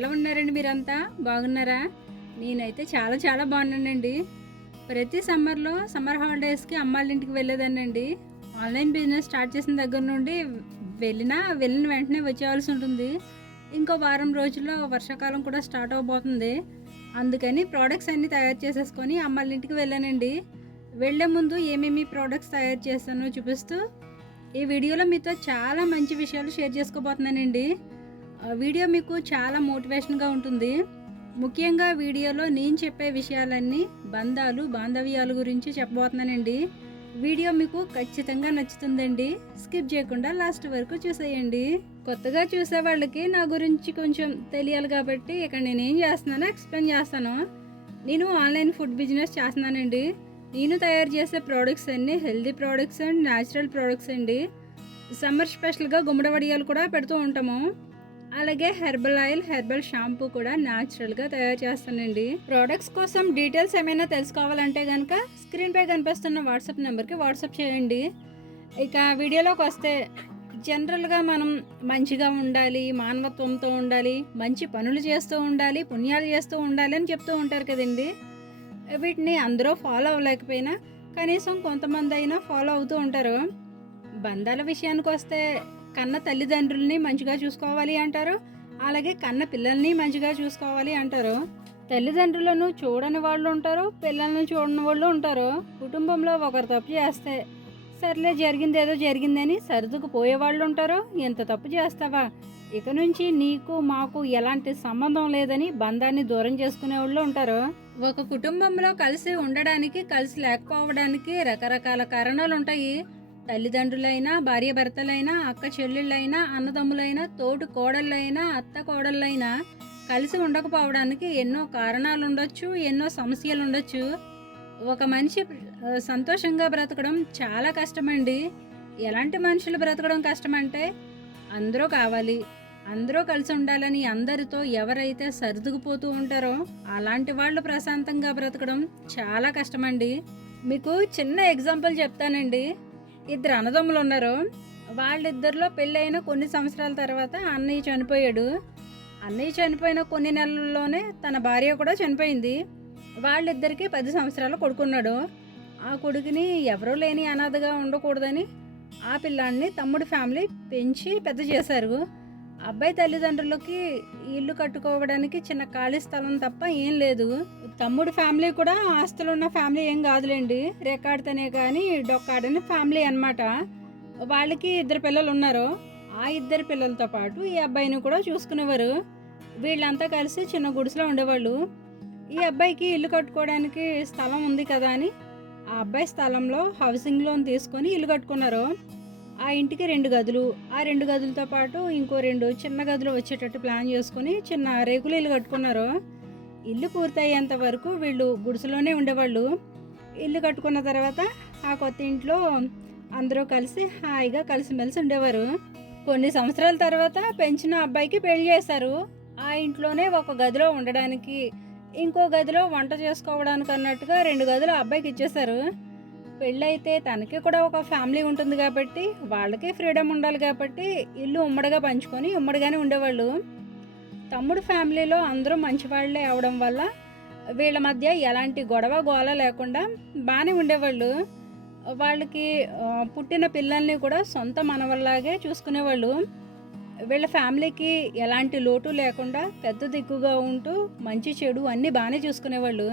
ఎలా ఉన్నారండి మీరంతా? బాగున్నారా? నేనైతే చాలా చాలా బాగున్నానండి. ప్రతి సమ్మర్ హాలిడేస్‌కి అమ్మాళ్ళ ఇంటికి వెళ్ళేదాన్నండి. ఆన్‌లైన్ బిజినెస్ స్టార్ట్ చేసిన దగ్గర నుండి వెళ్ళిన వెంటనే వచ్చేయాల్సి ఉంటుంది. ఇంకో వారం రోజుల్లో వర్షాకాలం కూడా స్టార్ట్ అవ్వబోతుంది. అందుకని ప్రొడక్ట్స్ అన్నీ తయారు చేసేసుకొని అమ్మాళ్ళ ఇంటికి వెళ్ళానండి. వెళ్ళే ముందు ఏమేమి ప్రొడక్ట్స్ తయారు చేశానో చూపిస్తూ ఈ వీడియోలో మీతో చాలా మంచి విషయాలు షేర్ చేసుకోబోతున్నానండి. వీడియో మీకు చాలా మోటివేషన్‌గా ఉంటుంది. ముఖ్యంగా వీడియోలో నేను చెప్పే విషయాలన్నీ బాంధవ్యాల గురించి చెప్పబోతున్నానండి. వీడియో మీకు ఖచ్చితంగా నచ్చుతుందండి. స్కిప్ చేయకుండా లాస్ట్ వరకు చూసేయండి. కొత్తగా చూసే వాళ్ళకి నా గురించి కొంచెం తెలియాలి కాబట్టి ఇక్కడ నేనేం చేస్తున్నానో ఎక్స్ప్లెయిన్ చేస్తాను. నేను ఆన్లైన్ ఫుడ్ బిజినెస్ చేస్తున్నానండి. నేను తయారు చేసే ప్రోడక్ట్స్ అన్నీ healthy products and natural products అండి. సమ్మర్ స్పెషల్గా గుమ్మడి వడియాలు కూడా పెడుతూ ఉంటాము. అలాగే హెర్బల్ షాంపూ కూడా న్యాచురల్గా తయారు చేస్తానండి. ప్రోడక్ట్స్ కోసం డీటెయిల్స్ ఏమైనా తెలుసుకోవాలంటే కనుక స్క్రీన్పై కనిపిస్తున్న వాట్సాప్ నెంబర్కి వాట్సాప్ చేయండి. ఇక వీడియోలోకి వస్తే జనరల్గా మనం మంచిగా ఉండాలి, మానవత్వంతో ఉండాలి, మంచి పనులు చేస్తూ ఉండాలి, పుణ్యాలు చేస్తూ ఉండాలి అని చెప్తూ ఉంటారు కదండి. వీటిని అందరూ ఫాలో అవ్వలేకపోయినా కనీసం కొంతమంది అయినా ఫాలో అవుతూ ఉంటారు. బంధాల విషయానికి వస్తే కన్న తల్లిదండ్రుల్ని మంచిగా చూసుకోవాలి అంటారు. అలాగే కన్న పిల్లల్ని మంచిగా చూసుకోవాలి అంటారు. తల్లిదండ్రులను చూడని వాళ్ళు ఉంటారు, పిల్లలను చూడని వాళ్ళు ఉంటారు. కుటుంబంలో ఒకరు తప్పు చేస్తే సర్లే జరిగిందేదో జరిగిందని సర్దుకుపోయే వాళ్ళు ఉంటారు. ఎంత తప్పు చేస్తావా, ఇక నుంచి నీకు మాకు ఎలాంటి సంబంధం లేదని బంధాన్ని దూరం చేసుకునే వాళ్ళు ఉంటారు. ఒక కుటుంబంలో కలిసి ఉండడానికి, కలిసి లేకపోవడానికి రకరకాల కారణాలు ఉంటాయి. తల్లిదండ్రులైనా, భార్యాభర్తలైనా, అక్క చెల్లెళ్ళైనా, అన్నదమ్ములైనా, తోటి కోడళ్ళైనా, అత్త కోడళ్ళైనా కలిసి ఉండకపోవడానికి ఎన్నో కారణాలు ఉండొచ్చు, ఎన్నో సమస్యలు ఉండొచ్చు. ఒక మనిషి సంతోషంగా బ్రతకడం చాలా కష్టమండి. ఎలాంటి మనుషులు బ్రతకడం కష్టమంటే అందరూ కావాలి, అందరూ కలిసి ఉండాలని అందరితో ఎవరైతే సర్దుకుపోతూ ఉంటారో అలాంటి వాళ్ళు ప్రశాంతంగా బ్రతకడం చాలా కష్టమండి. మీకు చిన్న ఎగ్జాంపుల్ చెప్తానండి. ఇద్దరు అన్నదమ్ములు ఉన్నారు. వాళ్ళిద్దరిలో పెళ్ళైన కొన్ని సంవత్సరాల తర్వాత అన్నయ్య చనిపోయాడు. అన్నయ్య చనిపోయిన కొన్ని నెలల్లోనే తన భార్య కూడా చనిపోయింది. వాళ్ళిద్దరికి 10 సంవత్సరాలు కొడుకున్నాడు. ఆ కొడుకుని ఎవరూ లేని అనాథగా ఉండకూడదని ఆ పిల్లాన్ని తమ్ముడి ఫ్యామిలీ పెంచి పెద్ద చేశారు. అబ్బాయి తల్లిదండ్రులకి ఇల్లు కట్టుకోవడానికి చిన్న ఖాళీ స్థలం తప్ప ఏం లేదు. తమ్ముడి ఫ్యామిలీ కూడా ఆస్తులున్న ఫ్యామిలీ ఏం కాదులేండి. రేకాడితేనే కానీ డొక్కాడని ఫ్యామిలీ అన్నమాట. వాళ్ళకి 2 పిల్లలు ఉన్నారు. ఆ 2 పిల్లలతో పాటు ఈ అబ్బాయిని కూడా చూసుకునేవారు. వీళ్ళంతా కలిసి చిన్న గుడిసెలో ఉండేవాళ్ళు. ఈ అబ్బాయికి ఇల్లు కట్టుకోవడానికి స్థలం ఉంది కదా అని ఆ అబ్బాయి స్థలంలో హౌసింగ్ లోన్ తీసుకొని ఇల్లు కట్టుకున్నారు. ఆ ఇంటికి 2 గదులు, ఆ 2 గదులతో పాటు ఇంకో 2 చిన్న గదులు వచ్చేటట్టు ప్లాన్ చేసుకుని చిన్న రేకులు ఇల్లు కట్టుకున్నారు. ఇల్లు పూర్తయ్యేంత వరకు వీళ్ళు గుడిసెలోనే ఉండేవాళ్ళు. ఇల్లు కట్టుకున్న తర్వాత ఆ కొత్త ఇంట్లో అందరూ కలిసి హాయిగా కలిసిమెలిసి ఉండేవారు. కొన్ని సంవత్సరాల తర్వాత పెంచిన అబ్బాయికి పెళ్లి చేశారు. ఆ ఇంట్లోనే ఒక గదిలో ఉండడానికి, ఇంకో గదిలో వంట చేసుకోవడానికి అన్నట్టుగా 2 గదులు అబ్బాయికి ఇచ్చేశారు. పెళ్ళైతే తనకి కూడా ఒక ఫ్యామిలీ ఉంటుంది కాబట్టి వాళ్ళకి ఫ్రీడమ్ ఉండాలి కాబట్టి ఇల్లు ఉమ్మడిగా పంచుకొని ఉమ్మడిగానే ఉండేవాళ్ళు. తమ్ముడు ఫ్యామిలీలో అందరూ మంచివాళ్లే అవడం వల్ల వీళ్ళ మధ్య ఎలాంటి గొడవ గోల లేకుండా బాగానే ఉండేవాళ్ళు. వాళ్ళకి పుట్టిన పిల్లల్ని కూడా సొంత మనవల్లాగే చూసుకునేవాళ్ళు. వీళ్ళ ఫ్యామిలీకి ఎలాంటి లోటు లేకుండా పెద్ద దిక్కుగా ఉంటూ మంచి చెడు అన్నీ బాగానే చూసుకునేవాళ్ళు.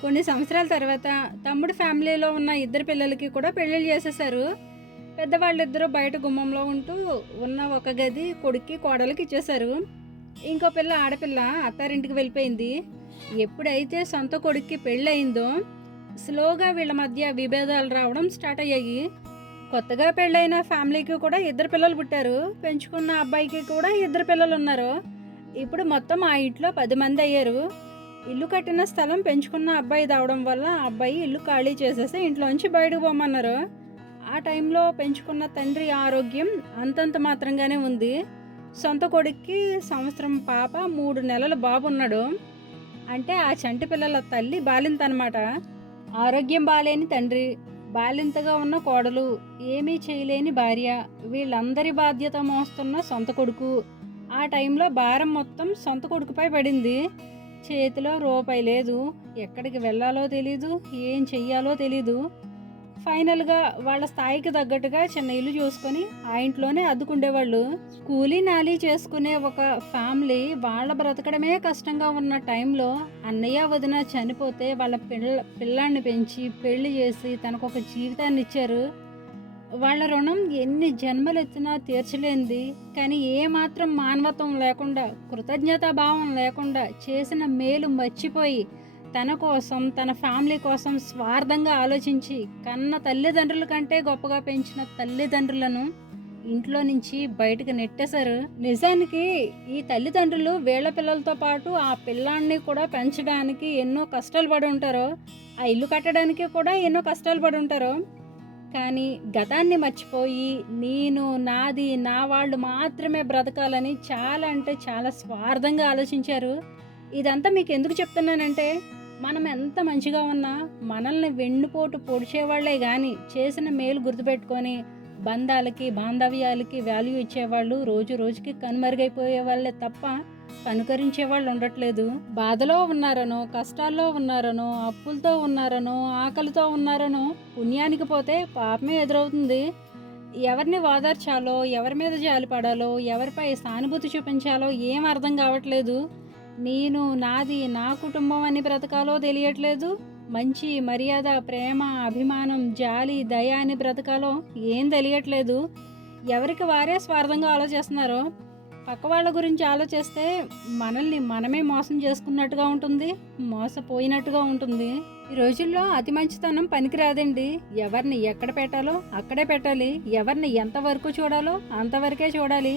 కొన్ని సంవత్సరాల తర్వాత తమ్ముడు ఫ్యామిలీలో ఉన్న 2 పిల్లలకి కూడా పెళ్ళిళ్ళు చేసేసారు. పెద్దవాళ్ళిద్దరూ బయట గుమ్మంలో ఉంటూ ఉన్న ఒక గది కొడుక్కి కోడలికి ఇచ్చేశారు. ఇంకో పిల్ల ఆడపిల్ల అత్తారింటికి వెళ్ళిపోయింది. ఎప్పుడైతే సొంత కొడుక్కి పెళ్ళయిందో స్లోగా వీళ్ళ మధ్య విభేదాలు రావడం స్టార్ట్ అయ్యాయి. కొత్తగా పెళ్ళైన ఫ్యామిలీకి కూడా 2 పిల్లలు పుట్టారు. పెంచుకున్న అబ్బాయికి కూడా 2 పిల్లలు ఉన్నారు. ఇప్పుడు మొత్తం ఆ ఇంట్లో 10 మంది అయ్యారు. ఇల్లు కట్టిన స్థలం పెంచుకున్న అబ్బాయి దావడం వల్ల ఆ అబ్బాయి ఇల్లు ఖాళీ చేసేసి ఇంట్లోంచి బయటకు పోమన్నారు. ఆ టైంలో పెంచుకున్న తండ్రి ఆరోగ్యం అంతంత మాత్రంగానే ఉంది. సొంత కొడుక్కి సంవత్సరం పాప, 3 నెలల బాబు ఉన్నాడు. అంటే ఆ చంటి పిల్లల తల్లి బాలింత అనమాట. ఆరోగ్యం బాలేని తండ్రి, బాలింతగా ఉన్న కోడలు, ఏమీ చేయలేని భార్య, వీళ్ళందరి బాధ్యత మోస్తున్న సొంత కొడుకు, ఆ టైంలో భారం మొత్తం సొంత కొడుకుపై పడింది. చేతిలో రూపాయి లేదు. ఎక్కడికి వెళ్ళాలో తెలీదు. ఏం చెయ్యాలో తెలీదు. ఫైనల్‌గా వాళ్ళ స్థాయికి తగ్గట్టుగా చిన్న ఇల్లు చూసుకొని ఆ ఇంట్లోనే అద్దుకుండేవాళ్ళు. కూలీ నాలీ చేసుకునే ఒక ఫ్యామిలీ వాళ్ళ బ్రతకడమే కష్టంగా ఉన్న టైంలో అన్నయ్య, వదిన చనిపోతే వాళ్ళ పిల్లాడిని పెంచి, పెళ్లి చేసి తనకొక జీవితాన్నిచ్చారు. వాళ్ళ రుణం ఎన్ని జన్మలెత్తినా తీర్చలేనిది. కానీ ఏమాత్రం మానవత్వం లేకుండా, కృతజ్ఞతాభావం లేకుండా, చేసిన మేలు మర్చిపోయి, తన కోసం, తన ఫ్యామిలీ కోసం స్వార్థంగా ఆలోచించి, కన్న తల్లిదండ్రుల కంటే గొప్పగా పెంచిన తల్లిదండ్రులను ఇంట్లో నుంచి బయటకు నెట్టేశారు. నిజానికి ఈ తల్లిదండ్రులు వీళ్ళ పిల్లలతో పాటు ఆ పిల్లాడిని కూడా పెంచడానికి ఎన్నో కష్టాలు పడి ఉంటారు. ఆ ఇల్లు కట్టడానికి కూడా ఎన్నో కష్టాలు పడి ఉంటారు. కానీ గతాన్ని మర్చిపోయి నేను, నాది, నా వాళ్ళు మాత్రమే బ్రతకాలని చాలా అంటే చాలా స్వార్థంగా ఆలోచించారు. ఇదంతా మీకెందుకు చెప్తున్నానంటే, మనం ఎంత మంచిగా ఉన్నా మనల్ని వెన్నుపోటు పొడిచేవాళ్లే గాని చేసిన మేలు గుర్తుపెట్టుకొని బంధాలకి, బాంధవ్యాలకి వాల్యూ ఇచ్చేవాళ్ళు రోజు రోజుకి కనుమరుగైపోయే వాళ్ళే తప్ప కనుకరించే వాళ్ళు ఉండట్లేదు. బాధలో ఉన్నారనో, కష్టాల్లో ఉన్నారనో, అప్పులతో ఉన్నారనో, ఆకలితో ఉన్నారనో పుణ్యానికి పోతే పాపమే ఎదురవుతుంది. ఎవరిని ఓదార్చాలో, ఎవరి మీద జాలి పడాలో, ఎవరిపై సానుభూతి చూపించాలో ఏం అర్థం కావట్లేదు. నేను, నాది, నా కుటుంబం అని బ్రతకాలో తెలియట్లేదు. మంచి, మర్యాద, ప్రేమ, అభిమానం, జాలి, దయ అని బ్రతకాలో ఏం తెలియట్లేదు. ఎవరికి వారే స్వార్థంగా ఆలోచిస్తున్నారు. పక్క వాళ్ళ గురించి ఆలోచిస్తే మనల్ని మనమే మోసం చేసుకున్నట్టుగా ఉంటుంది, మోసపోయినట్టుగా ఉంటుంది. ఈ రోజుల్లో అతి మంచితనం పనికిరాదండి. ఎవరిని ఎక్కడ పెట్టాలో అక్కడే పెట్టాలి. ఎవరిని ఎంతవరకు చూడాలో అంతవరకే చూడాలి.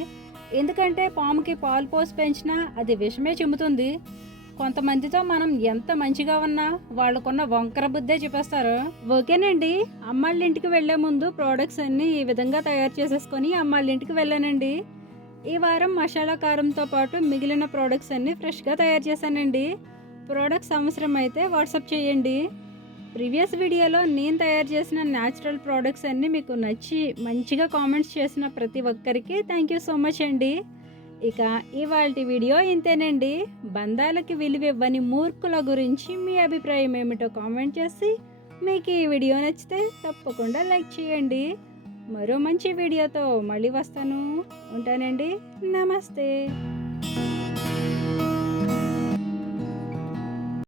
ఎందుకంటే పాముకి పాలు పోసి పెంచినా అది విషమే చిమ్ముతుంది. కొంతమందితో మనం ఎంత మంచిగా ఉన్నా వాళ్ళకున్న వంకర బుద్ధే చూపిస్తారు. ఓకేనండి, అమ్మాళ్ళ ఇంటికి వెళ్లే ముందు ప్రోడక్ట్స్ అన్నీ ఈ విధంగా తయారు చేసేసుకొని అమ్మాళ్ళ ఇంటికి వెళ్ళానండి. ఈ వారం మసాలా కారంతో పాటు మిగిలిన ప్రోడక్ట్స్ అన్నీ ఫ్రెష్గా తయారు చేశానండి. ప్రోడక్ట్స్ అవసరం అయితే వాట్సాప్ చేయండి. ప్రీవియస్ వీడియోలో నేను తయారు చేసిన న్యాచురల్ ప్రోడక్ట్స్ అన్నీ మీకు నచ్చి మంచిగా కామెంట్స్ చేసిన ప్రతి ఒక్కరికి థ్యాంక్ యూ సో మచ్ అండి. ఇక ఇవాల్టి వీడియో ఇంతేనండి. బంధాలకి విలువివ్వని మూర్ఖుల గురించి మీ అభిప్రాయం ఏమిటో కామెంట్ చేసి, మీకు ఈ వీడియో నచ్చితే తప్పకుండా లైక్ చేయండి. మరో మంచి వీడియోతో మళ్ళీ వస్తాను. ఉంటానండి. నమస్తే.